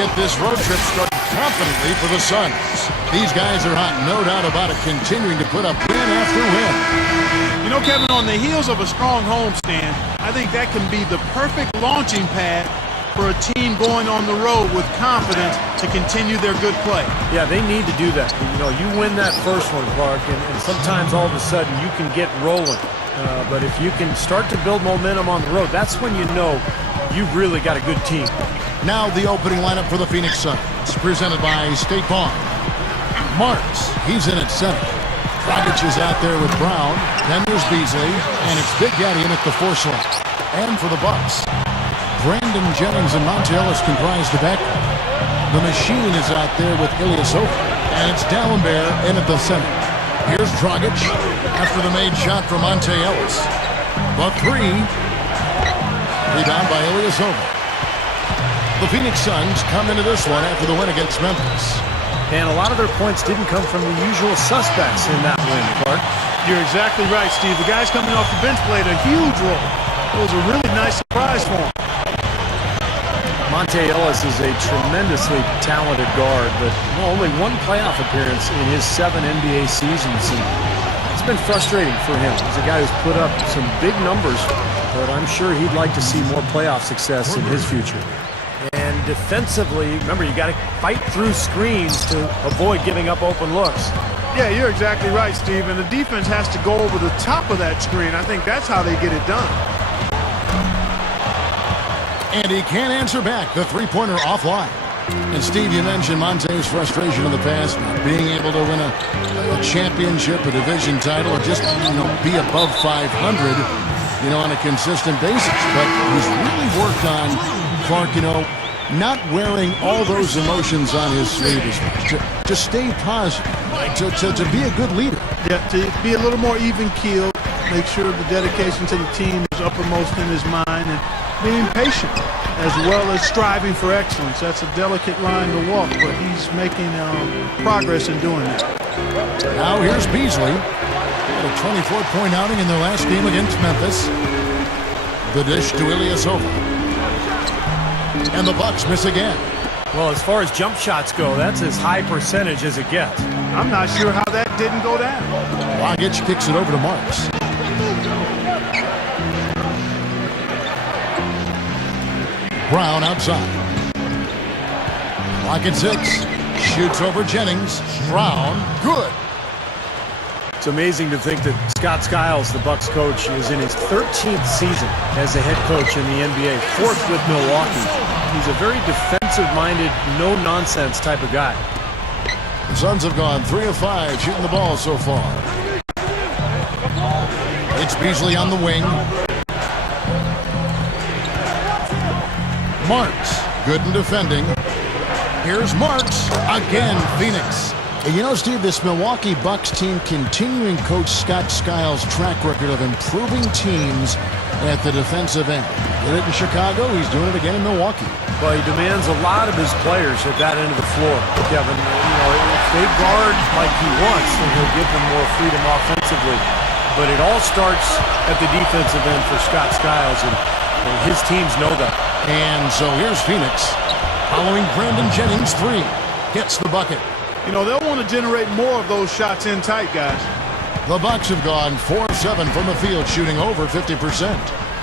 get this road trip started confidently for the Suns. These guys are hot, no doubt about it, continuing to put up win after win. You know, Kevin, on the heels of a strong homestand, I think that can be the perfect launching pad for a team going on the road with confidence to continue their good play. Yeah, they need to do that. You know, you win that first one, Clark, and sometimes all of a sudden you can get rolling. But if you can start to build momentum on the road, that's when you know you've really got a good team. Now the opening lineup for the Phoenix Suns, presented by State Farm. Marks, he's in at center. Drugi is out there with Brown. Then there's Beasley, and it's Big Daddy in at the 4 slot. And for the Bucks, Brandon Jennings and Monte Ellis comprise the backcourt. The machine is out there with Ilyasova, and it's Dallenberg in at the center. Here's Drugi after the made shot from Monte Ellis. The 3, rebound by Ilyasova. The Phoenix Suns come into this one after the win against Memphis. And a lot of their points didn't come from the usual suspects in that win, Clark. You're exactly right, Steve. The guys coming off the bench played a huge role. It was a really nice surprise for them. Monte Ellis is a tremendously talented guard, but only one playoff appearance in his 7 NBA seasons. And it's been frustrating for him. He's a guy who's put up some big numbers, but I'm sure he'd like to see more playoff success in his future. And defensively, remember, you got to fight through screens to avoid giving up open looks. Yeah, you're exactly right, Steve. And the defense has to go over the top of that screen. I think that's how they get it done. And he can't answer back. The three-pointer offline. And Steve, you mentioned Monte's frustration in the past, not being able to win a championship, a division title, or just, be above 500, on a consistent basis. But he's really worked on, Clark, not wearing all those emotions on his sleeve as much. To stay positive, to be a good leader. Yeah, to be a little more even-keeled, make sure the dedication to the team is uppermost in his mind, and being patient as well as striving for excellence. That's a delicate line to walk, but he's making progress in doing that. Now here's Beasley. Had a 24-point outing in their last game against Memphis. The dish to Ilyasova. And the Bucks miss again. Well, as far as jump shots go, that's as high percentage as it gets. I'm not sure how that didn't go down. Drugi kicks it over to Marks. Brown outside. Lock at 6. Shoots over Jennings. Brown, good. It's amazing to think that Scott Skiles, the Bucks coach, is in his 13th season as a head coach in the NBA, 4th with Milwaukee. He's a very defensive-minded, no-nonsense type of guy. The Suns have gone 3 of 5 shooting the ball so far. It's Beasley on the wing. Marks, good in defending. Here's Marks, again, Phoenix. And Steve, this Milwaukee Bucks team continuing Coach Scott Skiles' track record of improving teams at the defensive end. Did it in Chicago, he's doing it again in Milwaukee. Well, he demands a lot of his players at that end of the floor, Kevin. If they guard like he wants, then he'll give them more freedom offensively. But it all starts at the defensive end for Scott Skiles, and his teams know that. And so here's Phoenix, following Brandon Jennings' 3. Gets the bucket. They'll want to generate more of those shots in tight, guys. The Bucks have gone 4 of 7 from the field, shooting over 50%.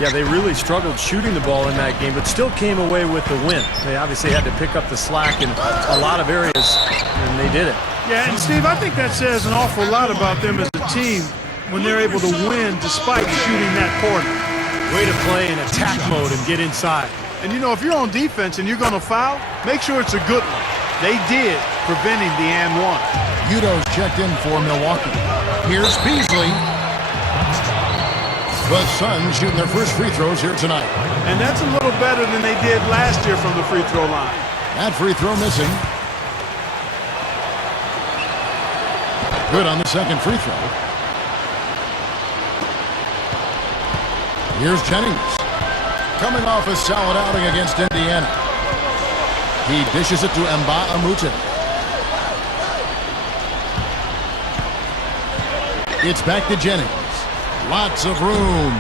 Yeah, they really struggled shooting the ball in that game, but still came away with the win. They obviously had to pick up the slack in a lot of areas, and they did it. Yeah, and Steve, I think that says an awful lot about them as a team when they're able to win despite shooting that poorly. Way to play in attack mode and get inside. And if you're on defense and you're going to foul, make sure it's a good one. They did, preventing the and one. Udo's checked in for Milwaukee. Here's Beasley. The Suns shooting their first free throws here tonight. And that's a little better than they did last year from the free throw line. That free throw missing. Good on the second free throw. Here's Jennings. Coming off a solid outing against Indiana. He dishes it to Mbah-a-Moute. It's back to Jennings. Lots of room.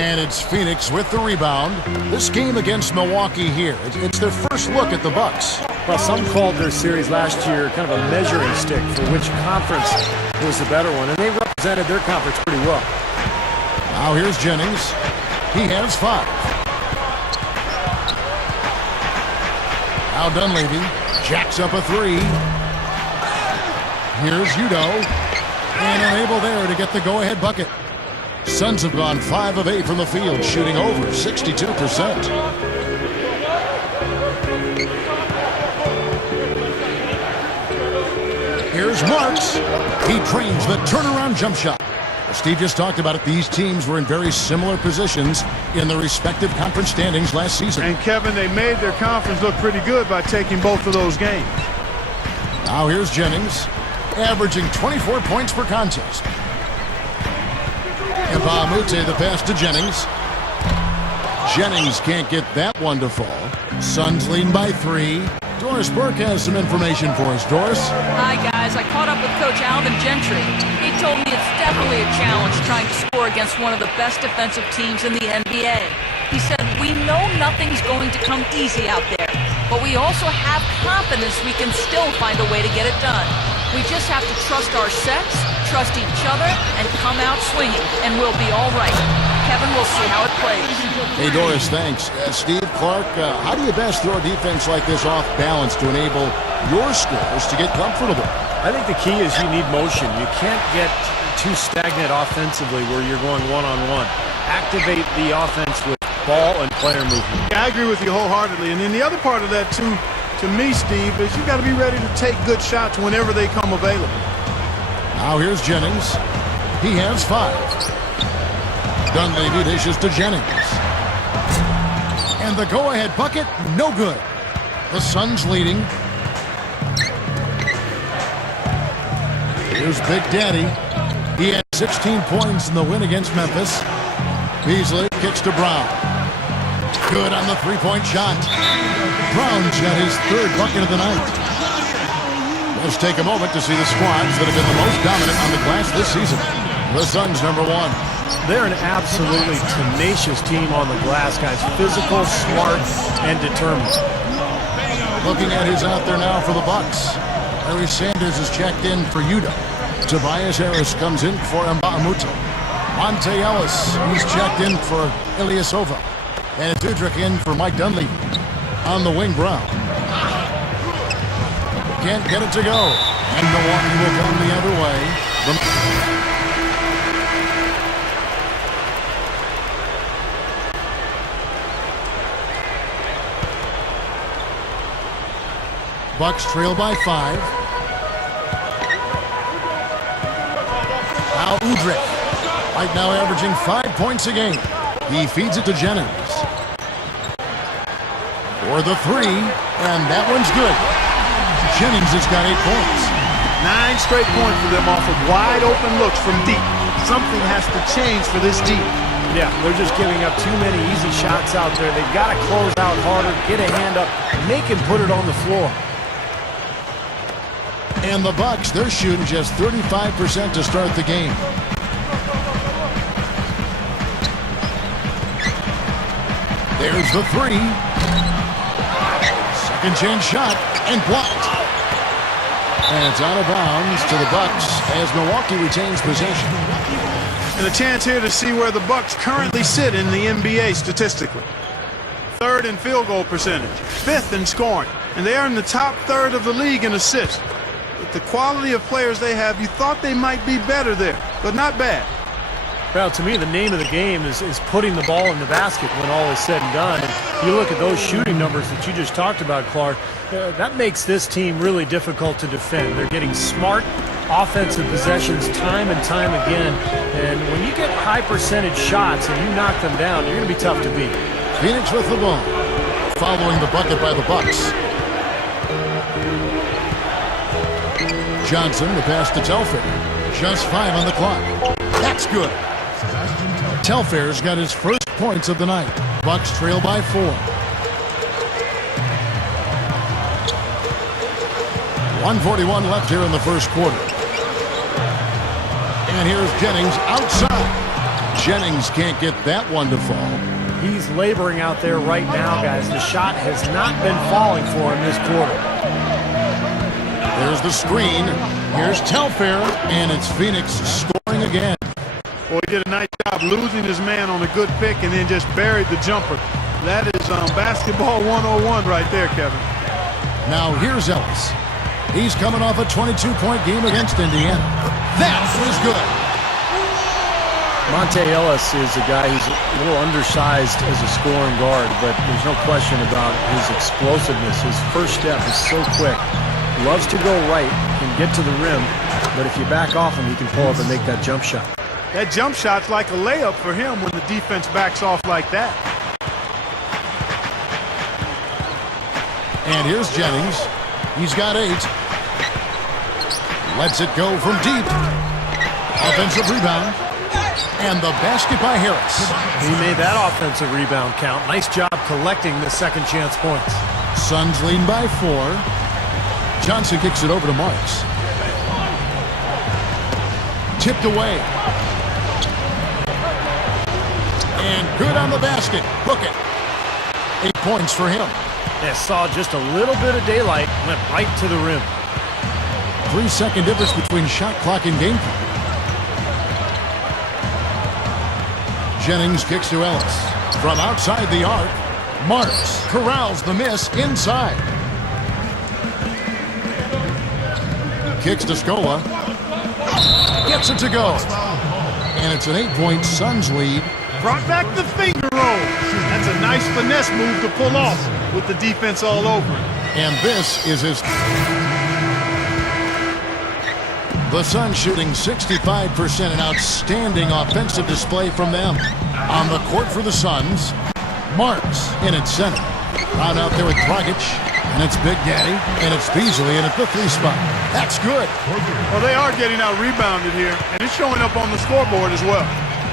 And it's Phoenix with the rebound. This game against Milwaukee here, it's their first look at the Bucks. Well, some called their series last year kind of a measuring stick for which conference was the better one, and they represented their conference pretty well. Now here's Jennings. He has 5. Now Dunleavy jacks up a 3. Here's Udo, and unable there to get the go-ahead bucket. Suns have gone 5 of 8 from the field, shooting over 62%. Here's Marks. He trains the turnaround jump shot. Steve just talked about it. These teams were in very similar positions in the respective conference standings last season. And Kevin, they made their conference look pretty good by taking both of those games. Now here's Jennings, averaging 24 points per contest. And Bahamute the pass to Jennings. Jennings can't get that one to fall. Suns leading by 3. Doris Burke has some information for us. Doris? Hi, guys. I caught up with Coach Alvin Gentry. He told me it's definitely a challenge trying to score against one of the best defensive teams in the NBA. He said, we know nothing's going to come easy out there, but we also have confidence we can still find a way to get it done. We just have to trust our sets, trust each other, and come out swinging, and we'll be all right. Kevin, we'll see how it plays. Hey, Doris, thanks. Steve, Clark, how do you best throw a defense like this off balance to enable your scorers to get comfortable? I think the key is you need motion. You can't get too stagnant offensively where you're going one-on-one. Activate the offense with ball and player movement. Yeah, I agree with you wholeheartedly. And then the other part of that, too, to me, Steve, is you got to be ready to take good shots whenever they come available. Now here's Jennings. He has 5. Dunleavy dishes to Jennings. And the go-ahead bucket, no good. The Suns leading. Here's Big Daddy. He had 16 points in the win against Memphis. Beasley kicks to Brown. Good on the three-point shot. Brown's got his 3rd bucket of the night. Let's take a moment to see the squads that have been the most dominant on the glass this season. The Suns, number 1. They're an absolutely tenacious team on the glass, guys. Physical, smart, and determined. Looking at who's out there now for the Bucks. Larry Sanders is checked in for Udo. Tobias Harris comes in for Mbamute. Monte Ellis, he's checked in for Ilyasova. And Udrich in for Mike Dunleavy. On the wing, Brown. Can't get it to go. And Milwaukee will come the other way. Bucks trail by 5. Now Udrich. Right now averaging 5 points a game. He feeds it to Jennings. For the 3, and that one's good. Jennings has got 8 points. 9 straight points for them off of wide open looks from deep. Something has to change for this deep. Yeah, they're just giving up too many easy shots out there. They've got to close out harder, get a hand up, make him put it on the floor. And the Bucks, they're shooting just 35% to start the game. There's the 3. Second chance shot and blocked. And it's out of bounds to the Bucks as Milwaukee retains possession. And a chance here to see where the Bucks currently sit in the NBA statistically. 3rd in field goal percentage, 5th in scoring, and they are in the top 3rd of the league in assists. With the quality of players they have, you thought they might be better there, but not bad. Well, to me, the name of the game is putting the ball in the basket when all is said and done. And you look at those shooting numbers that you just talked about, Clark, that makes this team really difficult to defend. They're getting smart offensive possessions time and time again. And when you get high percentage shots and you knock them down, you're going to be tough to beat. Phoenix with the ball, following the bucket by the Bucks. Johnson, the pass to Telfair. Just 5 on the clock. That's good. Telfair's got his first points of the night. Bucks trail by 4. 1:41 left here in the first quarter. And here's Jennings outside. Jennings can't get that one to fall. He's laboring out there right now, guys. The shot has not been falling for him this quarter. There's the screen. Here's Telfair, and it's Phoenix scoring again. Boy, he did a nice job losing his man on a good pick and then just buried the jumper. That is basketball 101 right there, Kevin. Now here's Ellis. He's coming off a 22-point game against Indiana. That was good. Monte Ellis is a guy who's a little undersized as a scoring guard, but there's no question about his explosiveness. His first step is so quick. Loves to go right, can get to the rim, but if you back off him, he can pull up and make that jump shot. That jump shot's like a layup for him when the defense backs off like that. And here's Jennings. He's got 8. Lets it go from deep. Offensive rebound. And the basket by Harris. He made that offensive rebound count. Nice job collecting the second chance points. Suns lead by 4. Johnson kicks it over to Marks. Tipped away. And good on the basket. Book it. 8 points for him. Yeah, saw just a little bit of daylight, went right to the rim. 3-second difference between shot clock and game clock. Jennings kicks to Ellis. From outside the arc, Marks corrals the miss inside. Kicks to Scola. Gets it to go. And it's an 8-point Suns lead. Brought back the finger roll. That's a nice finesse move to pull off with the defense all over it. And this is his... The Suns shooting 65%, an outstanding offensive display from them. On the court for the Suns, Marks in at center. Round out there with Drugi, and it's Big Daddy, and it's Beasley in at the 3 spot. That's good. Well, they are getting out rebounded here, and it's showing up on the scoreboard as well.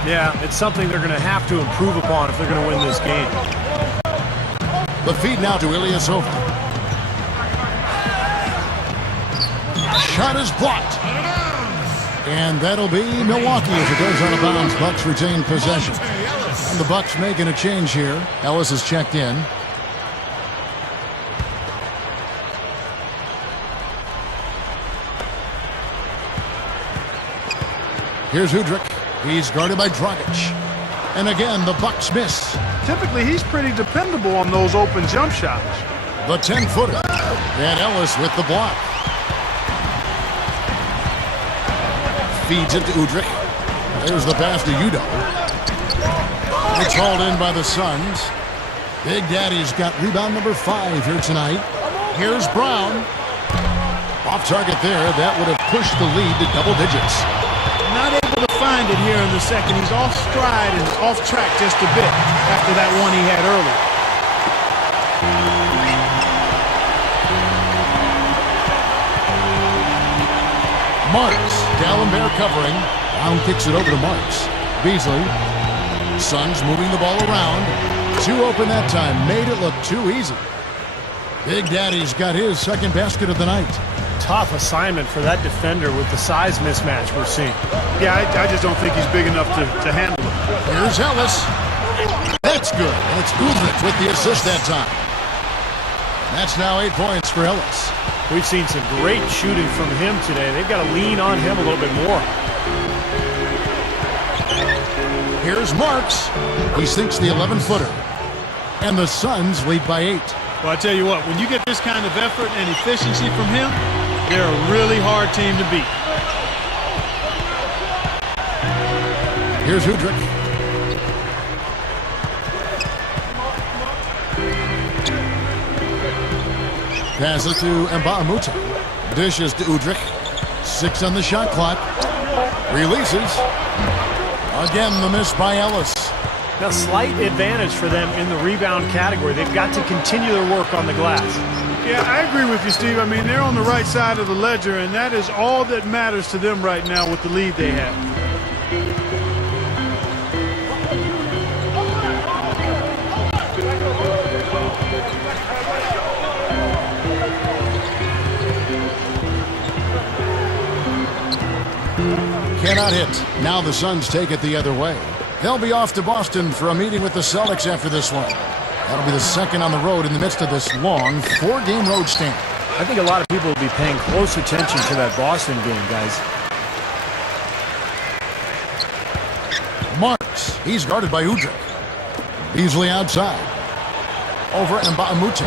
Yeah, it's something they're going to have to improve upon if they're going to win this game. The feed now to Ilyasova. Shot is blocked. And that'll be Milwaukee as it goes out of bounds. Bucks retain possession. And the Bucks making a change here. Ellis is checked in. Here's Udrih. He's guarded by Drugi. And again, the Bucks miss. Typically, he's pretty dependable on those open jump shots. The 10-footer. And Ellis with the block. Feeds it to Udrih. There's the pass to Udo. It's hauled in by the Suns. Big Daddy's got rebound number 5 here tonight. Here's Brown. Off target there. That would have pushed the lead to double digits. Not able to find it here in the second. He's off stride and off track just a bit after that one he had earlier. Marks. D'Alembert covering. Brown kicks it over to Marks. Beasley. Suns moving the ball around. 2 open that time. Made it look too easy. Big Daddy's got his second basket of the night. Tough assignment for that defender with the size mismatch we're seeing. Yeah, I just don't think he's big enough to handle it. Here's Ellis. That's good. And it's Udrih with the assist that time. That's now 8 points for Ellis. We've seen some great shooting from him today. They've got to lean on him a little bit more. Here's Marks. He sinks the 11-footer. And the Suns lead by 8. Well, I tell you what, when you get this kind of effort and efficiency from him, they're a really hard team to beat. Here's Udrih. Passes to Mba'amoute. Dishes to Udrih. 6 on the shot clock. Releases. Again, the miss by Ellis. A slight advantage for them in the rebound category. They've got to continue their work on the glass. Yeah, I agree with you, Steve. I mean, they're on the right side of the ledger, and that is all that matters to them right now with the lead they have. Cannot hit. Now the Suns take it the other way. They'll be off to Boston for a meeting with the Celtics after this one. That'll be the second on the road in the midst of this long 4-game road stand. I think a lot of people will be paying close attention to that Boston game, guys. Marks, he's guarded by Udrih. Beasley outside. Over Mbamute.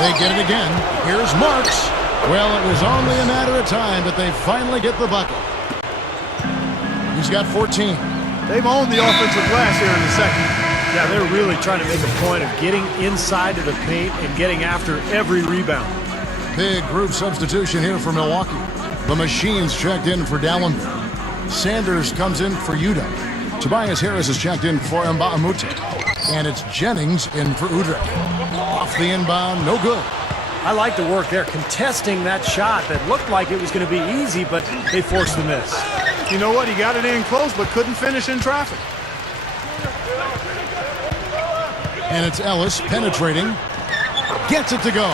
They get it again. Here's Marks. Well, it was only a matter of time, but they finally get the bucket. He's got 14. They've owned the offensive glass here in the second. Yeah, they're really trying to make a point of getting inside of the paint and getting after every rebound. Big group substitution here for Milwaukee. The Machines checked in for Dallenberg. Sanders comes in for Yuta. Tobias Harris is checked in for Mbamute. And it's Jennings in for Udrih. Off the inbound, no good. I like the work there, contesting that shot that looked like it was going to be easy, but they forced the miss. You know what? He got it in close, but couldn't finish in traffic. And it's Ellis penetrating. Gets it to go.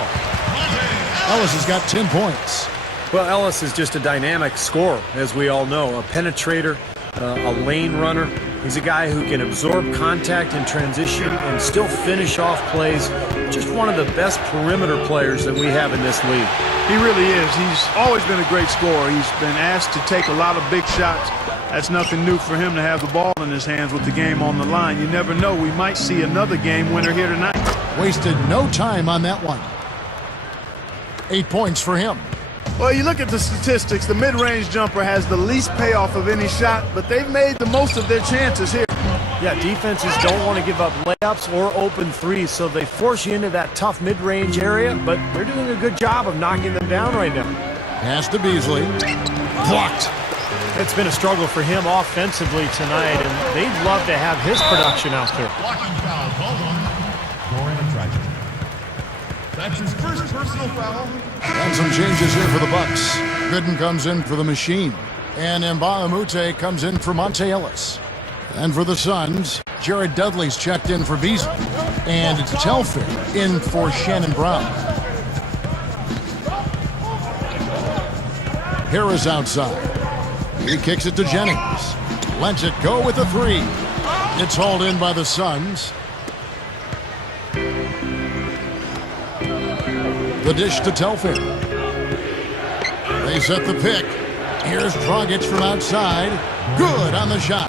Ellis has got 10 points. Well, Ellis is just a dynamic scorer, as we all know. A penetrator, a lane runner. He's a guy who can absorb contact in transition and still finish off plays. Just one of the best perimeter players that we have in this league. He really is. He's always been a great scorer. He's been asked to take a lot of big shots. That's nothing new for him to have the ball in his hands with the game on the line. You never know. We might see another game winner here tonight. Wasted no time on that one. 8 points for him. Well, you look at the statistics. The mid-range jumper has the least payoff of any shot, but they've made the most of their chances here. Yeah, defenses don't want to give up layups or open threes, so they force you into that tough mid-range area, but they're doing a good job of knocking them down right now. Pass to Beasley. Blocked. It's been a struggle for him offensively tonight, and they'd love to have his production out there. Blocking foul called on Dorian Drugi. That's his first personal foul. And some changes here for the Bucks. Gooden comes in for the Machine. And Mbamute comes in for Monte Ellis. And for the Suns, Jared Dudley's checked in for Beasley. And it's Telfair in for Shannon Brown. Harris outside. He kicks it to Jennings. Lets it go with a three. It's hauled in by the Suns. The dish to Telfair. They set the pick. Here's Drugi from outside. Good on the shot.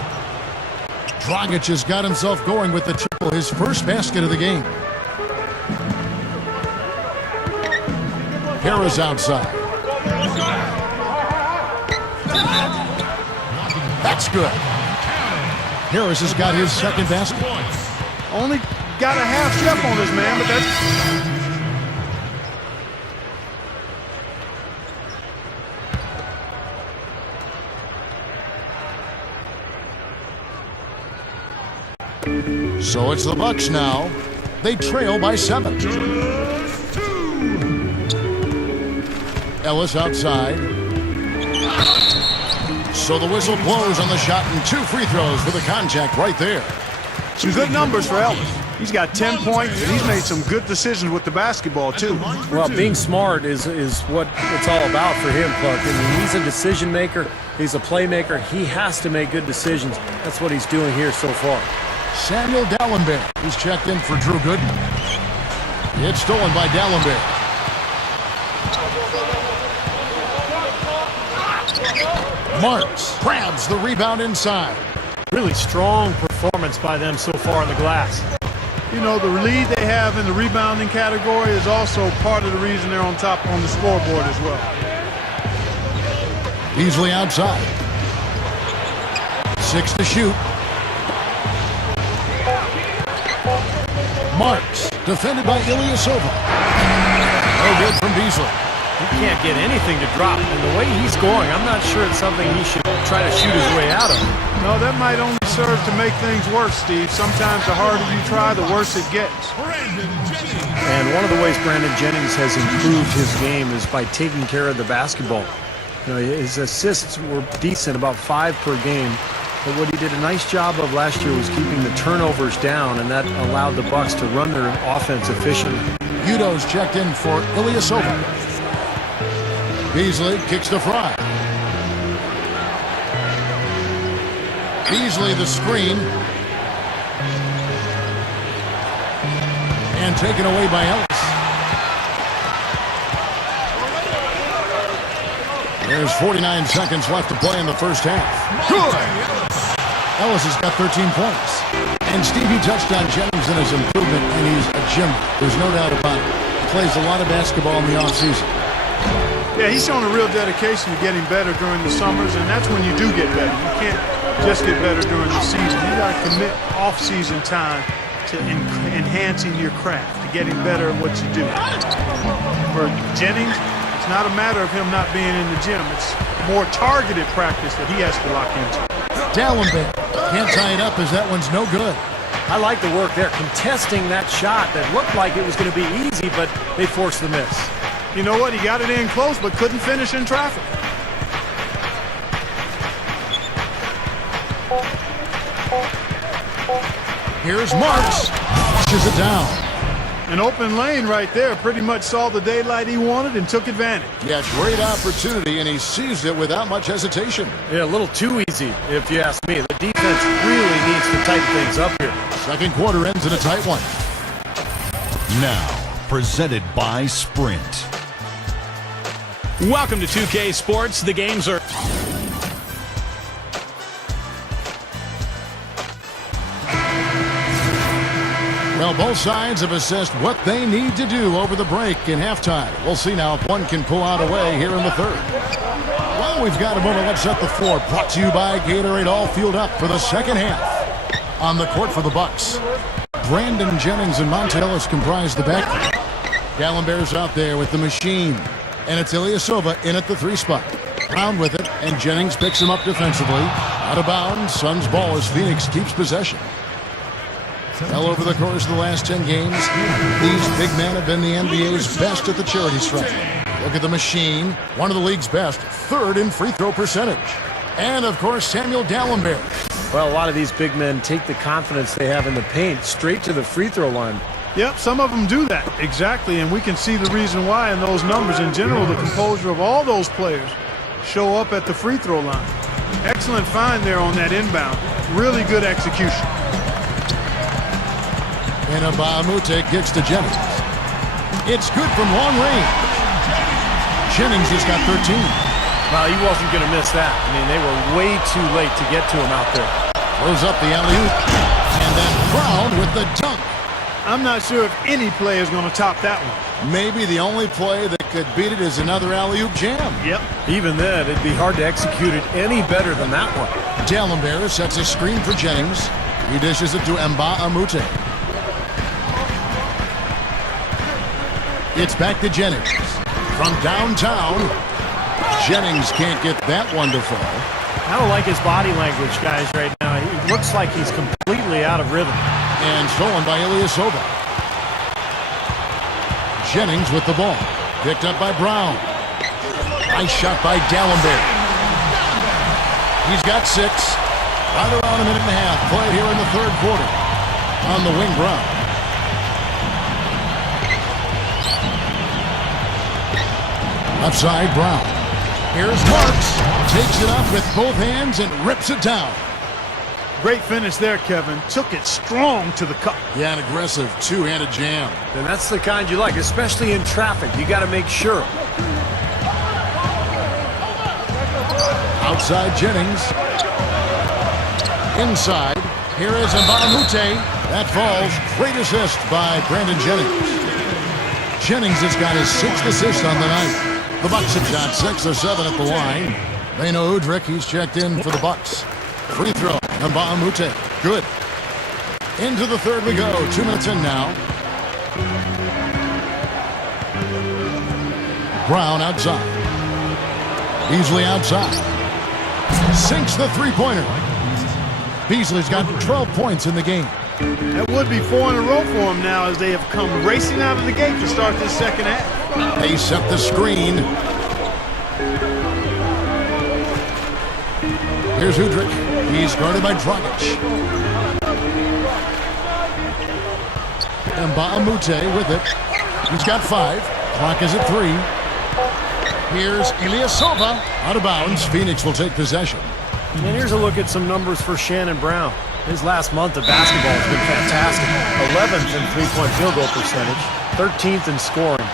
Drugi has got himself going with the triple, his first basket of the game. Harris outside. That's good. Harris has got his second basket. Only got a half step on this man, but that's... So it's the Bucks now. They trail by 7. Ellis outside. So the whistle blows on the shot and 2 free throws for the contact right there. Some good numbers for Ellis. He's got 10 points, and he's made some good decisions with the basketball, too. Well, being smart is what it's all about for him, Clark. I mean, he's a decision maker. He's a playmaker. He has to make good decisions. That's what he's doing here so far. Samuel Dallenberg, who's checked in for Drew Gooden. It's stolen by Dallenberg. Marks grabs the rebound inside. Really strong performance by them so far in the glass. You know, the lead they have in the rebounding category is also part of the reason they're on top on the scoreboard as well. Beasley outside. 6 to shoot. Marks, defended by Ilyasova. No good from Beasley. He can't get anything to drop, and the way he's scoring, I'm not sure it's something he should try to shoot his way out of. No, that might only serve to make things worse, Steve. Sometimes the harder you try, the worse it gets. And one of the ways Brandon Jennings has improved his game is by taking care of the basketball. You know, his assists were decent, about 5 per game. But what he did a nice job of last year was keeping the turnovers down, and that allowed the Bucks to run their offense efficiently. Udo's checked in for Ilyasova. Beasley kicks to Fry. Beasley the screen. And taken away by Ellis. There's 49 seconds left to play in the first half. Good! Ellis has got 13 points. And Stevie touched on Jennings and his improvement, and he's a gym. There's no doubt about it. He plays a lot of basketball in the offseason. Yeah, he's shown a real dedication to getting better during the summers, and that's when you do get better. You can't just get better during the season. You got to commit off-season time to enhancing your craft, to getting better at what you do. For Jennings, it's not a matter of him not being in the gym. It's more targeted practice that he has to lock into. Dallenberg can't tie it up as that one's no good. I like the work there, contesting that shot that looked like it was going to be easy, but they forced the miss. You know what? He got it in close, but couldn't finish in traffic. Here's Marks. Pushes it down. An open lane right there. Pretty much saw the daylight he wanted and took advantage. Yeah, great opportunity, and he seized it without much hesitation. Yeah, a little too easy, if you ask me. The defense really needs to tighten things up here. Second quarter ends in a tight one. Now, presented by Sprint. Welcome to 2K Sports. The games are... Well, both sides have assessed what they need to do over the break in halftime. We'll see now if one can pull out a way here in the third. Well, we've got a moment. Let's set the floor. Brought to you by Gatorade. All fueled up for the second half. On the court for the Bucks, Brandon Jennings and Monte Ellis comprise the backcourt. Dallenberg's out there with the machine. And it's Ilyasova in at the 3 spot. Brown with it, and Jennings picks him up defensively. Out of bounds, Suns ball as Phoenix keeps possession. Well, over the course of the last 10 games, these big men have been the NBA's best at the charity stripe. Look at the machine, one of the league's best, 3rd in free throw percentage. And, of course, Samuel Dallenberg. Well, a lot of these big men take the confidence they have in the paint straight to the free throw line. Yep, some of them do that. Exactly, and we can see the reason why in those numbers. In general, the composure of all those players show up at the free throw line. Excellent find there on that inbound. Really good execution. And Mbamute gets to Jennings. It's good from long range. Jennings has got 13. Well, he wasn't going to miss that. I mean, they were way too late to get to him out there. Throws up the alley-oop. And then Brown with the dunk. I'm not sure if any play is going to top that one. Maybe the only play that could beat it is another alley-oop jam. Yep. Even then, it'd be hard to execute it any better than that one. Dallenberg sets a screen for Jennings. He dishes it to Mbamute. It's back to Jennings. From downtown, Jennings can't get that one to fall. I don't like his body language, guys, right now. He looks like he's completely out of rhythm. And stolen by Ilyasova. Jennings with the ball. Picked up by Brown. Nice shot by Dallenberg. He's got 6. Right around a minute and a half played here in the third quarter. On the wing, Brown. Left side, Brown. Here's Marks. Takes it up with both hands and rips it down. Great finish there, Kevin. Took it strong to the cup. Yeah, an aggressive two-handed jam. And that's the kind you like, especially in traffic. You got to make sure. Outside Jennings. Inside. Here is Mbamute. That falls. Great assist by Brandon Jennings. Jennings has got his 6th assist on the night. The Bucks have shot 6 or 7 at the line. They know Udrich. He's checked in for the Bucks. Free throw. Mbamute. Good. Into the third we go. 2 minutes in now. Brown outside. Beasley outside. Sinks the three-pointer. Beasley's got 12 points in the game. That would be 4 in a row for him now as they have come racing out of the gate to start this second half. They set the screen. Here's Udrich. He's guarded by Drugi. Mbamute with it. He's got 5. Clock is at 3. Here's Ilyasova. Out of bounds. Phoenix will take possession. And here's a look at some numbers for Shannon Brown. His last month of basketball has been fantastic. 11th in three-point field goal percentage. 13th in scoring.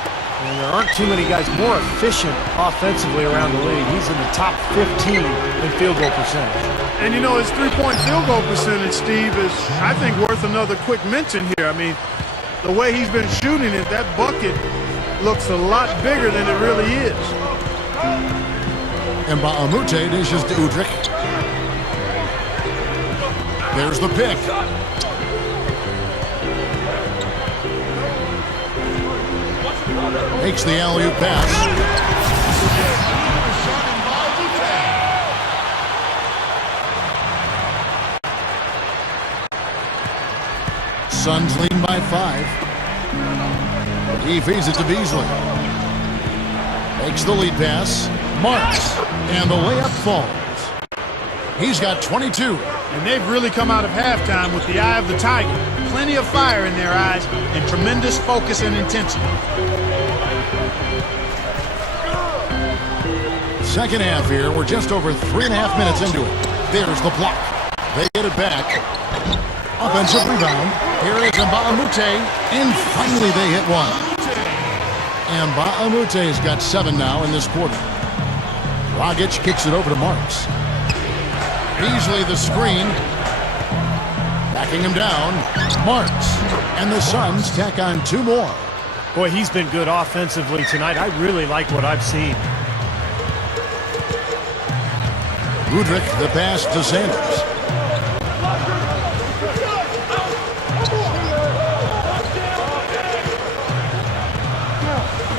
And there aren't too many guys more efficient offensively around the league. He's in the top 15 in field goal percentage. And, you know, his three-point field goal percentage, Steve, is, I think, worth another quick mention here. I mean, the way he's been shooting it, that bucket looks a lot bigger than it really is. And Ba'amute dishes to Udrih. There's the pick. Makes the alley-oop pass. Suns leading by 5. He feeds it to Beasley. Makes the lead pass. Marks. And the layup falls. He's got 22. And they've really come out of halftime with the eye of the tiger. Plenty of fire in their eyes and tremendous focus and intensity. Second half here. We're just over 3.5 minutes into it. There's the block. They get it back. Offensive rebound. Here is Ba'amute. And finally they hit one. And Ba'amute's got 7 now in this quarter. Dragic kicks it over to Marks. Beasley the screen. Backing him down. Marks. And the Suns tack on 2 more. Boy, he's been good offensively tonight. I really like what I've seen. Udrih the pass to Sanders.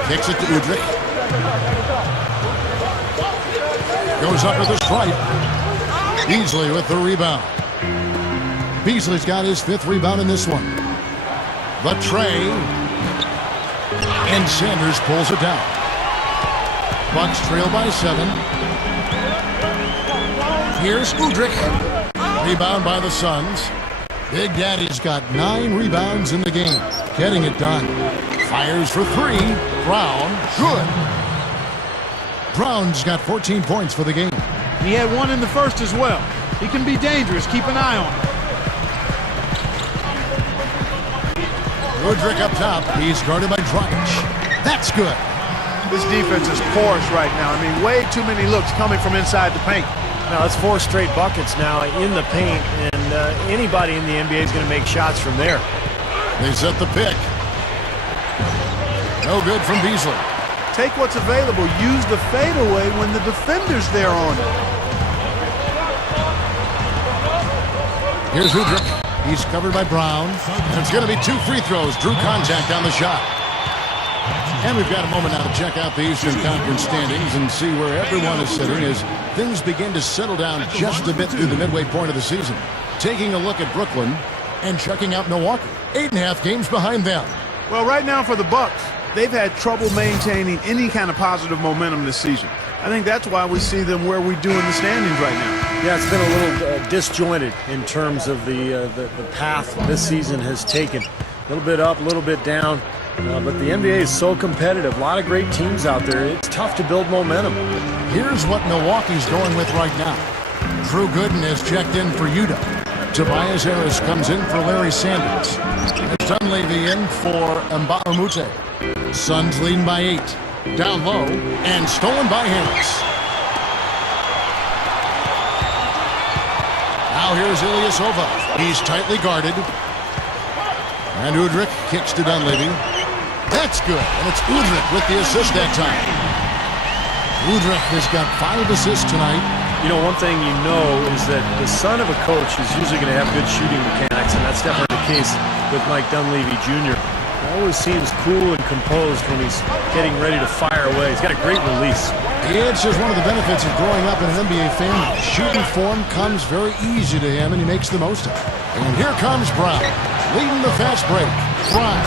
Kicks it to Udrih. Goes up with a stripe. Beasley with the rebound. Beasley's got his 5th rebound in this one. The tray. And Sanders pulls it down. Bucks trail by 7. Here's Udrih. Rebound by the Suns. Big Daddy's got 9 rebounds in the game. Getting it done. Fires for 3. Brown. Good. Brown's got 14 points for the game. He had 1 in the first as well. He can be dangerous. Keep an eye on him. Udrih up top. He's guarded by Drugi. That's good. This defense is porous right now. I mean, way too many looks coming from inside the paint. Now, that's 4 straight buckets now in the paint, and anybody in the NBA is going to make shots from there. They set the pick. No good from Beasley. Take what's available. Use the fadeaway when the defender's there on it. Here's Udrih. He's covered by Brown. And it's going to be 2 free throws. Drew contact on the shot. And we've got a moment now to check out the Eastern Conference standings and see where everyone is sitting as things begin to settle down just a bit through the midway point of the season. Taking a look at Brooklyn and checking out Milwaukee. 8.5 games behind them. Well, right now for the Bucks, they've had trouble maintaining any kind of positive momentum this season. I think that's why we see them where we do in the standings right now. Yeah, it's been a little disjointed in terms of the path this season has taken. A little bit up, a little bit down. But the NBA is so competitive. A lot of great teams out there. It's tough to build momentum. Here's what Milwaukee's going with right now. Drew Gooden has checked in for Utah. Tobias Harris comes in for Larry Sanders. It's Dunleavy in for Ba'amute. Suns leading by 8. Down low and stolen by Harris. Now here's Ilyasova. He's tightly guarded. And Udrih kicks to Dunleavy. That's good, and it's Udrih with the assist that time. Udrih has got 5 assists tonight. You know, one thing you know is that the son of a coach is usually going to have good shooting mechanics, and that's definitely the case with Mike Dunleavy Jr. He always seems cool and composed when he's getting ready to fire away. He's got a great release. It's just one of the benefits of growing up in an NBA family. Shooting form comes very easy to him, and he makes the most of it. And here comes Brown, leading the fast break. Brown,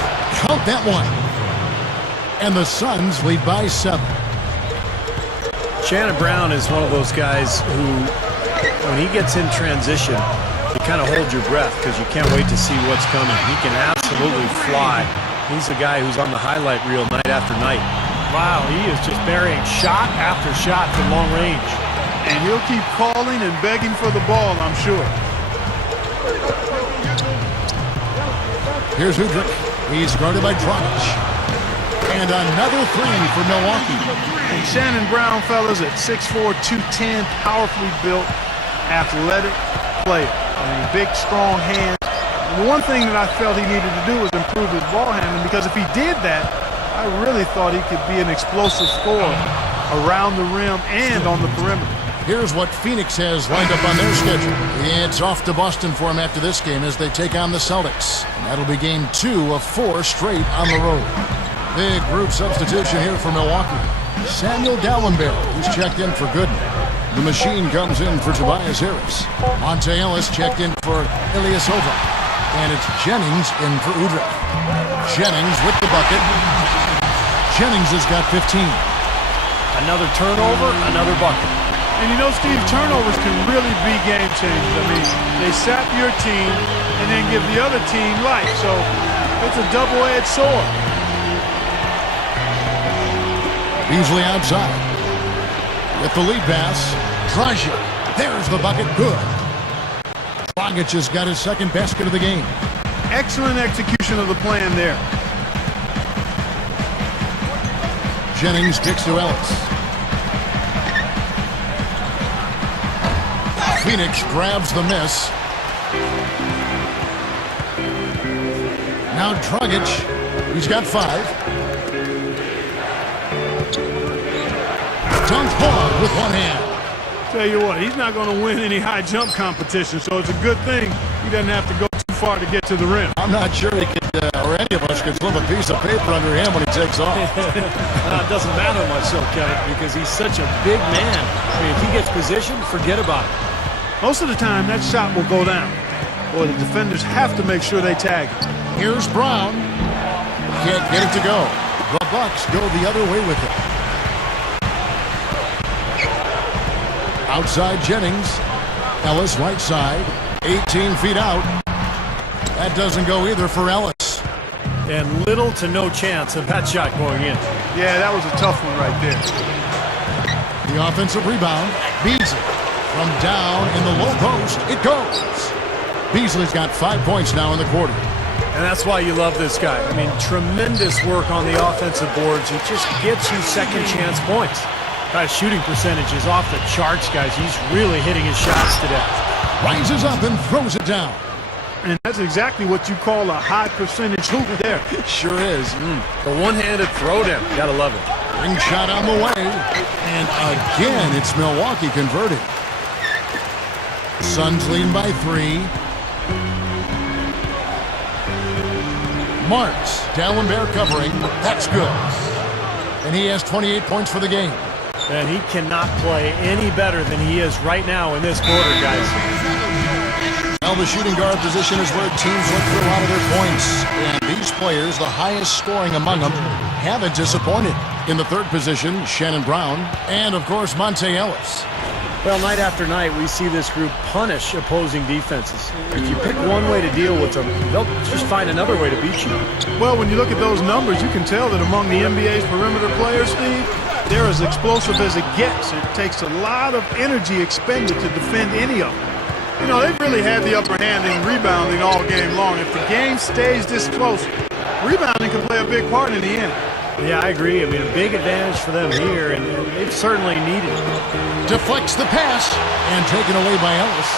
count that one. And the Suns lead by 7. Shannon Brown is one of those guys who, when he gets in transition, you kind of hold your breath because you can't wait to see what's coming. He can absolutely fly. He's the guy who's on the highlight reel night after night. Wow, he is just burying shot after shot from long range. And he'll keep calling and begging for the ball, I'm sure. Here's Udrih. He's guarded by Drugi. And another three for Milwaukee. And Shannon Brown, fellas, at 6'4", 210, powerfully built, athletic player. I mean, big, strong hands. And the one thing that I felt he needed to do was improve his ball handling, because if he did that, I really thought he could be an explosive scorer around the rim and on the perimeter. Here's what Phoenix has lined up on their schedule. It's off to Boston for them after this game as they take on the Celtics. And that'll be game 2 of 4 straight on the road. Big group substitution here for Milwaukee. Samuel Dallenberg, who's checked in for Gooden. The machine comes in for Tobias Harris. Monte Ellis checked in for Ilyasova. And it's Jennings in for Udrih. Jennings with the bucket. Jennings has got 15. Another turnover, another bucket. And you know, Steve, turnovers can really be game changers. I mean, they sap your team and then give the other team life. So it's a double-edged sword. Beasley outside. With the lead pass. Drugi. There's the bucket. Good. Dragic has got his second basket of the game. Excellent execution of the plan there. Jennings kicks to Ellis. Phoenix grabs the miss. Now Drugi. He's got 5. Dunk ball with one hand. Tell you what, he's not going to win any high jump competition, so it's a good thing he doesn't have to go too far to get to the rim. I'm not sure he could, or any of us could slip a piece of paper under him when he takes off. It doesn't matter much, so Kevin, because he's such a big man. I mean, if he gets positioned, forget about it. Most of the time, that shot will go down. Or the defenders have to make sure they tag it. Here's Brown. Can't get it to go. The Bucks go the other way with it. Outside Jennings. Ellis right side. 18 feet out. That doesn't go either for Ellis. And little to no chance of that shot going in. Yeah, that was a tough one right there. The offensive rebound. Beasley. From down in the low post, it goes. Beasley's got 5 points now in the quarter. And that's why you love this guy. I mean, tremendous work on the offensive boards. It just gets you second chance points. Guy's shooting percentage is off the charts, guys. He's really hitting his shots today. Rises up and throws it down. And that's exactly what you call a high percentage hoop there. Sure is. The one-handed throw down. Gotta love it. Ring shot on the way. And again, it's Milwaukee converted. Suns leading by 3. Marks. Dallenberg covering. That's good. And he has 28 points for the game. And he cannot play any better than he is right now in this quarter, guys. Well, the shooting guard position is where teams look for a lot of their points. And these players, the highest scoring among them, haven't disappointed. In the third position, Shannon Brown. And, of course, Monte Ellis. Well, night after night, we see this group punish opposing defenses. If you pick one way to deal with them, they'll just find another way to beat you. Well, when you look at those numbers, you can tell that among the NBA's perimeter players, Steve, they're as explosive as it gets. It takes a lot of energy expended to defend any of them. You know, they've really had the upper hand in rebounding all game long. If the game stays this close, rebounding can play a big part in the end. Yeah, I agree. I mean, a big advantage for them here, and they've certainly needed it. Deflects the pass and taken away by Ellis.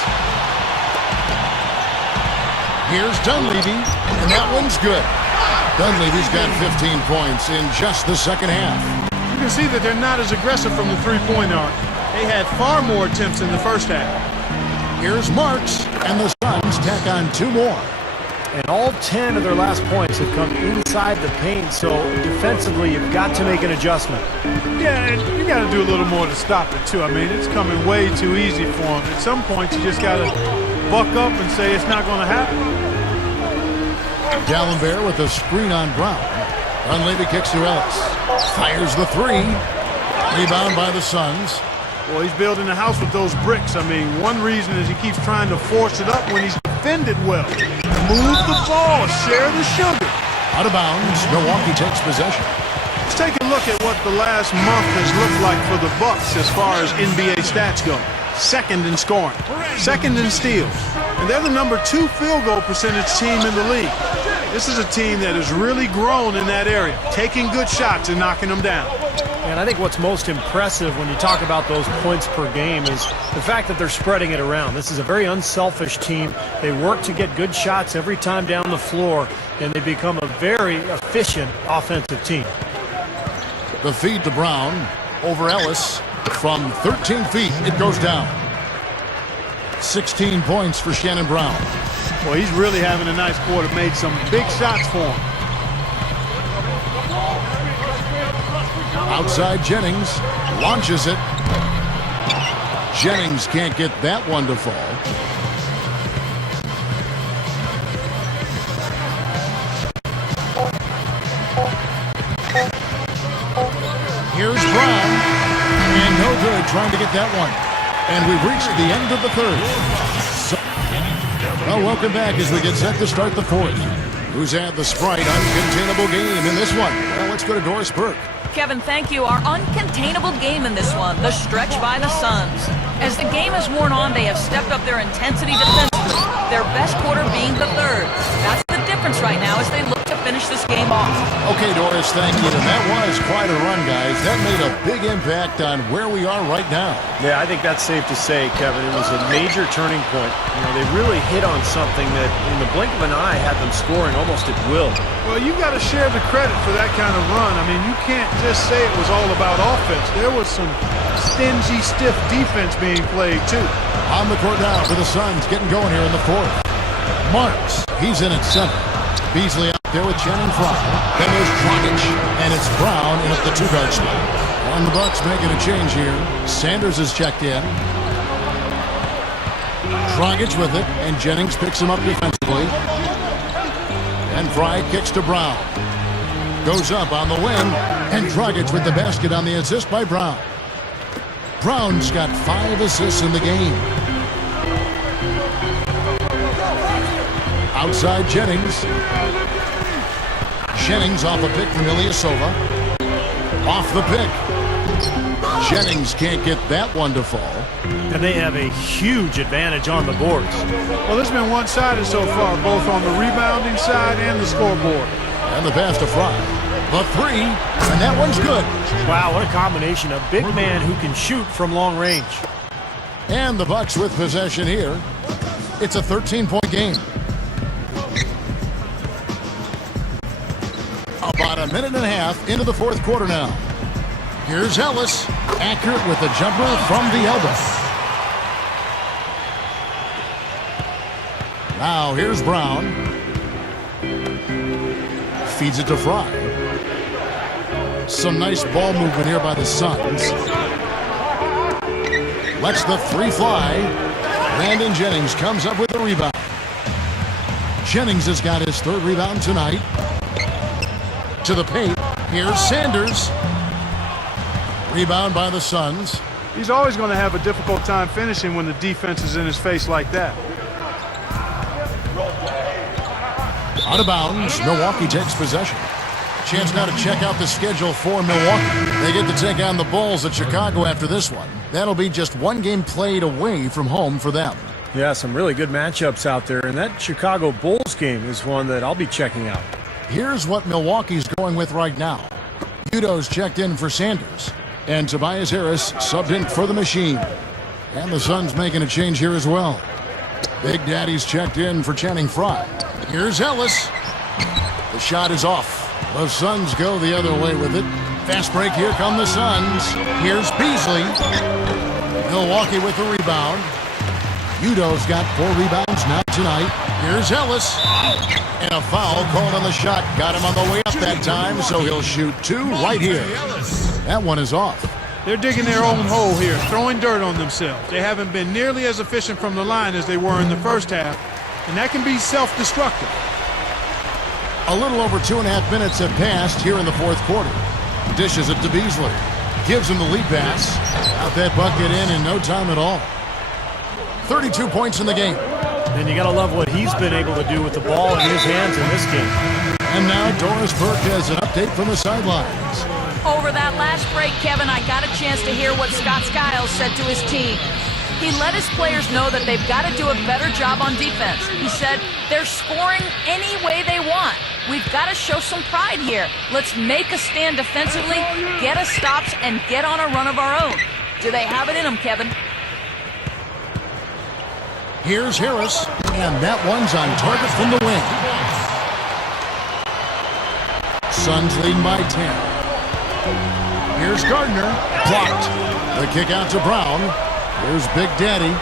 Here's Dunleavy, and that one's good. Dunleavy's got 15 points in just the second half. You can see that they're not as aggressive from the three-point arc. They had far more attempts in the first half. Here's Marks, and the Suns tack on 2 more. And all 10 of their last points have come inside the paint, so defensively you've got to make an adjustment. Yeah, and you got to do a little more to stop it, too. I mean, it's coming way too easy for them. At some point, you just got to buck up and say it's not going to happen. Dallenberg with a screen on Brown. Dunleavy kicks to Ellis. Fires the 3. Rebound by the Suns. Well, he's building a house with those bricks. I mean, one reason is he keeps trying to force it up when he's defended well. Move the ball, share the sugar. Out of bounds, Milwaukee takes possession. Let's take a look at what the last month has looked like for the Bucks as far as NBA stats go. Second in scoring, second in steals, and they're the #2 field goal percentage team in the league. This is a team that has really grown in that area, taking good shots and knocking them down. And I think what's most impressive when you talk about those points per game is the fact that they're spreading it around. This is a very unselfish team. They work to get good shots every time down the floor, and they become a very efficient offensive team. The feed to Brown over Ellis from 13 feet. It goes down. 16 points for Shannon Brown. Well, he's really having a nice quarter. Made some big shots for him. Outside Jennings launches it. Jennings can't get that one to fall. Here's Brown, and no good trying to get that one. And we've reached the end of the third. Well, welcome back as we get set to start the fourth. Who's had the Sprite uncontainable game in this one? Well, let's go to Doris Burke. Kevin, thank you. Our uncontainable game in this one, the stretch by the Suns. As the game has worn on, they have stepped up their intensity defensively, their best quarter being the third. That's the difference right now as they look to finish this game off. Okay, Doris, thank you. And that was quite a run, guys. That made a big impact on where we are right now. Yeah, I think that's safe to say, Kevin. It was a major turning point. You know, they really hit on something that in the blink of an eye had them scoring almost at will. Well, you got to share the credit for that kind of run. I mean, you can't just say it was all about offense. There was some stingy, stiff defense being played, too. On the court now for the Suns, getting going here in the fourth. Marks, he's in at center. Beasley out there with Channing Frye. Then there's Drugi, and it's Brown in at the two-guard spot. And the Bucks making a change here. Sanders is checked in. Drugi with it, and Jennings picks him up defensively. And Frye kicks to Brown. Goes up on the wing, and Drugi with the basket on the assist by Brown. Brown's got 5 assists in the game. Outside Jennings. Jennings off a pick from Ilyasova. Off the pick. Jennings can't get that one to fall. And they have a huge advantage on the boards. Well, it's been one-sided so far, both on the rebounding side and the scoreboard. And the pass to Frye. The three, and that one's good. Wow, what a combination. A big man who can shoot from long range. And the Bucks with possession here. It's a 13-point game. About a minute and a half into the fourth quarter now. Here's Ellis, accurate with a jumper from the elbow. Now here's Brown. Feeds it to Frye. Some nice ball movement here by the Suns. Lets the three fly. Brandon Jennings comes up with the rebound. Jennings has got his third rebound tonight. To the paint. Here's Sanders. Rebound by the Suns. He's always going to have a difficult time finishing when the defense is in his face like that. Out of bounds, Milwaukee takes possession. Chance now to check out the schedule for Milwaukee. They get to take on the Bulls at Chicago after this one. That'll be just one game played away from home for them. Yeah, some really good matchups out there, and that Chicago Bulls game is one that I'll be checking out. Here's what Milwaukee's going with right now. Udo's checked in for Sanders, and Tobias Harris subbed in for the Machine. And the Suns making a change here as well. Big Daddy's checked in for Channing Frye. Here's Ellis. The shot is off. The Suns go the other way with it. Fast break, here come the Suns. Here's Beasley. Milwaukee with the rebound. Udo's got 4 rebounds now tonight. Here's Ellis. And a foul called on the shot. Got him on the way up that time, so he'll shoot 2 right here. That one is off. They're digging their own hole here, throwing dirt on themselves. They haven't been nearly as efficient from the line as they were in the first half, and that can be self-destructive. A little over 2.5 minutes have passed here in the fourth quarter. Dishes it to Beasley. Gives him the lead pass. Got that bucket in no time at all. 32 points in the game. And you got to love what he's been able to do with the ball in his hands in this game. And now Doris Burke has an update from the sidelines. Over that last break, Kevin, I got a chance to hear what Scott Skiles said to his team. He let his players know that they've got to do a better job on defense. He said, they're scoring any way they want. We've got to show some pride here. Let's make a stand defensively, get us stops, and get on a run of our own. Do they have it in them, Kevin? Here's Harris, and that one's on target from the wing. Suns leading by 10. Here's Gardner, blocked. The kick out to Brown. Here's Big Daddy.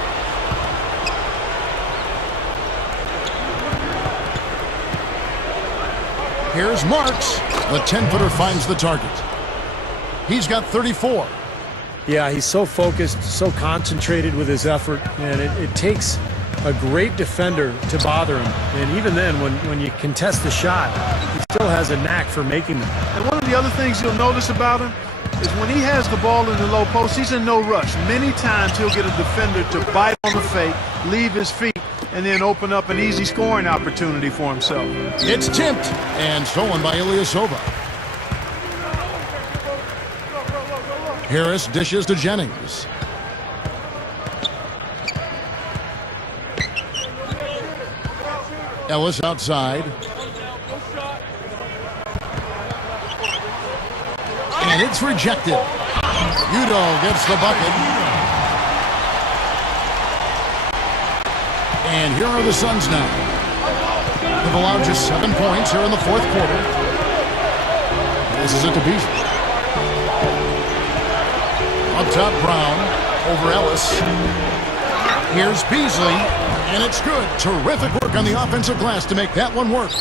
Here's Marks. The 10-footer finds the target. He's got 34. Yeah, he's so focused, so concentrated with his effort, and it takes a great defender to bother him. And even then, when you contest the shot, he still has a knack for making them. And one of the other things you'll notice about him is when he has the ball in the low post, he's in no rush. Many times he'll get a defender to bite on the fake, leave his feet, and then open up an easy scoring opportunity for himself. It's tipped and stolen by Ilyasova. Harris dishes to Jennings. Ellis outside. And it's rejected. Udo gets the bucket. And here are the Suns now. They've allowed just 7 points here in the fourth quarter. This is it to Beasley. Up top, Brown over Ellis. Here's Beasley, and it's good. Terrific work on the offensive glass to make that one work.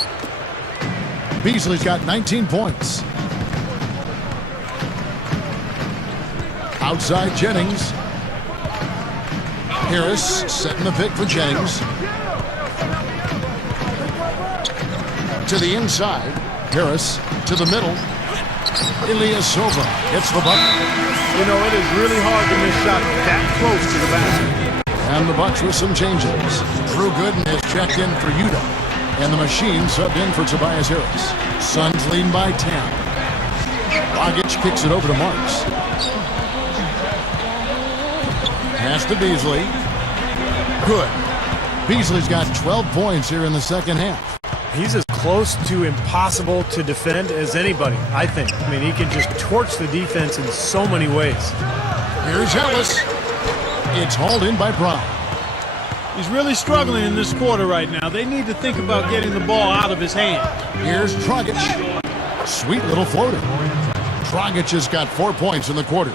Beasley's got 19 points. Outside Jennings. Harris setting the pick for Jennings. To the inside. Harris to the middle. Ilyasova gets the bucket. You know, it is really hard to miss shots that close to the basket. And the Bucks with some changes. Drew Gooden has checked in for Udo. And the machine subbed in for Tobias Harris. Suns leading by 10. Dragic kicks it over to Marks. Pass to Beasley. Good. Beasley's got 12 points here in the second half. He's as close to impossible to defend as anybody, I think. I mean, he can just torch the defense in so many ways. Here's Ellis. It's hauled in by Brown. He's really struggling in this quarter right now. They need to think about getting the ball out of his hand. Here's Drugi. Sweet little floater. Dragic has got 4 points in the quarter.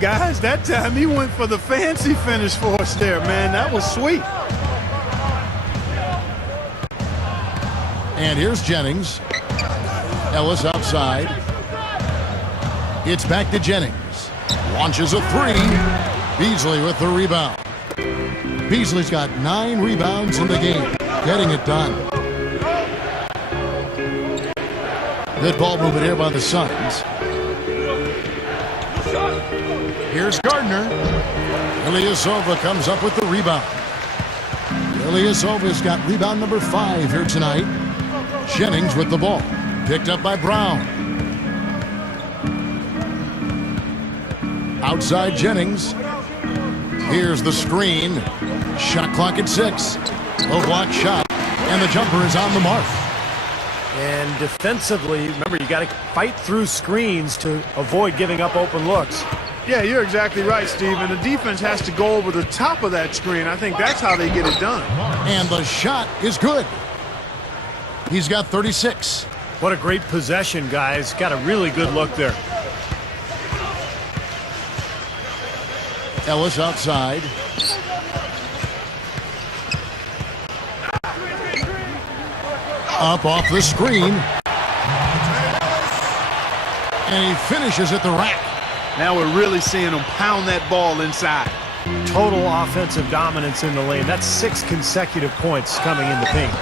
Guys, that time he went for the fancy finish for us there, man. That was sweet. And here's Jennings. Ellis outside. It's back to Jennings. Launches a three. Beasley with the rebound. Beasley's got 9 rebounds in the game. Getting it done. Good ball movement here by the Suns. Here's Gardner. Ilyasova comes up with the rebound. Ilyasova's got rebound number 5 here tonight. Jennings with the ball. Picked up by Brown. Outside Jennings. Here's the screen. Shot clock at 6. Low block shot. And the jumper is on the mark. And defensively, remember, you got to fight through screens to avoid giving up open looks. Yeah, you're exactly right, Steve. And the defense has to go over the top of that screen. I think that's how they get it done. And the shot is good. He's got 36. What a great possession, guys. Got a really good look there. Ellis outside. Up off the screen. And he finishes at the rack. Now we're really seeing him pound that ball inside. Total offensive dominance in the lane. That's 6 consecutive points coming in the paint.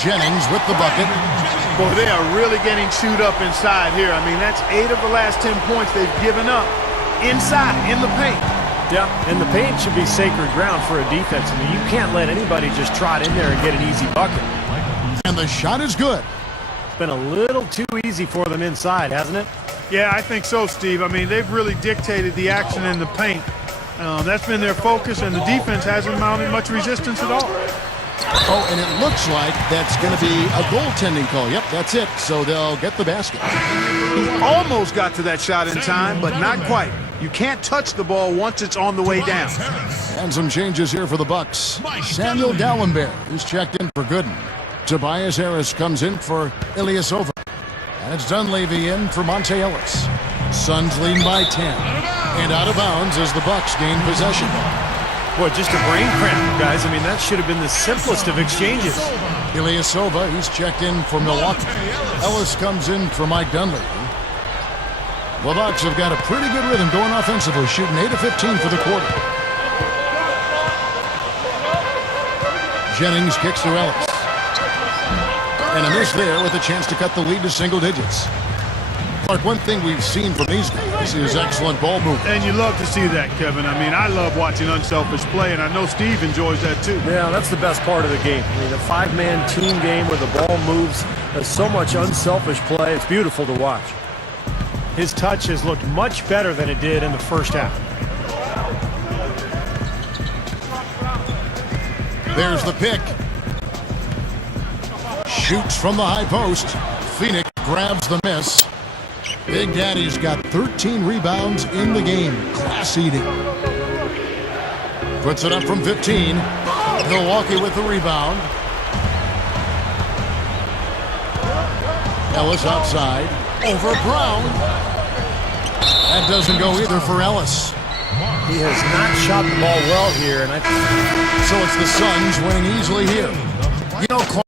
Jennings with the bucket. Boy, they are really getting chewed up inside here. I mean, that's 8 of the last 10 points they've given up inside, in the paint. Yeah, and the paint should be sacred ground for a defense. I mean, you can't let anybody just trot in there and get an easy bucket. And the shot is good. It's been a little too easy for them inside, hasn't it? Yeah, I think so, Steve. I mean, they've really dictated the action in the paint. That's been their focus, and the defense hasn't mounted much resistance at all. Oh, and it looks like that's going to be a goaltending call. Yep, that's it. So they'll get the basket. He almost got to that shot in time, but not quite. You can't touch the ball once it's on the way down. And some changes here for the Bucks. Samuel Gallenberg is checked in for Gooden. Tobias Harris comes in for Ilyasova. And it's Dunleavy in for Monte Ellis. Suns lead by 10. And out of bounds as the Bucks gain possession. Boy, just a brain cramp, guys. I mean, that should have been the simplest of exchanges. Ilyasova, he's checked in for Milwaukee. Ellis comes in for Mike Dunleavy. The Bucks have got a pretty good rhythm going offensively, shooting 8 of 15 for the quarter. Jennings kicks to Ellis. And a miss there with a chance to cut the lead to single digits. Clark, one thing we've seen from these guys is excellent ball movement. And you love to see that, Kevin. I mean, I love watching unselfish play, and I know Steve enjoys that too. Yeah, that's the best part of the game. I mean, a five-man team game where the ball moves. There's so much unselfish play. It's beautiful to watch. His touch has looked much better than it did in the first half. There's the pick. Shoots from the high post. Phoenix grabs the miss. Big Daddy's got 13 rebounds in the game. Class eating. Puts it up from 15. Milwaukee with the rebound. Ellis outside. Over Brown. That doesn't go either for Ellis. He has not shot the ball well here, and So it's the Suns winning easily here. You know,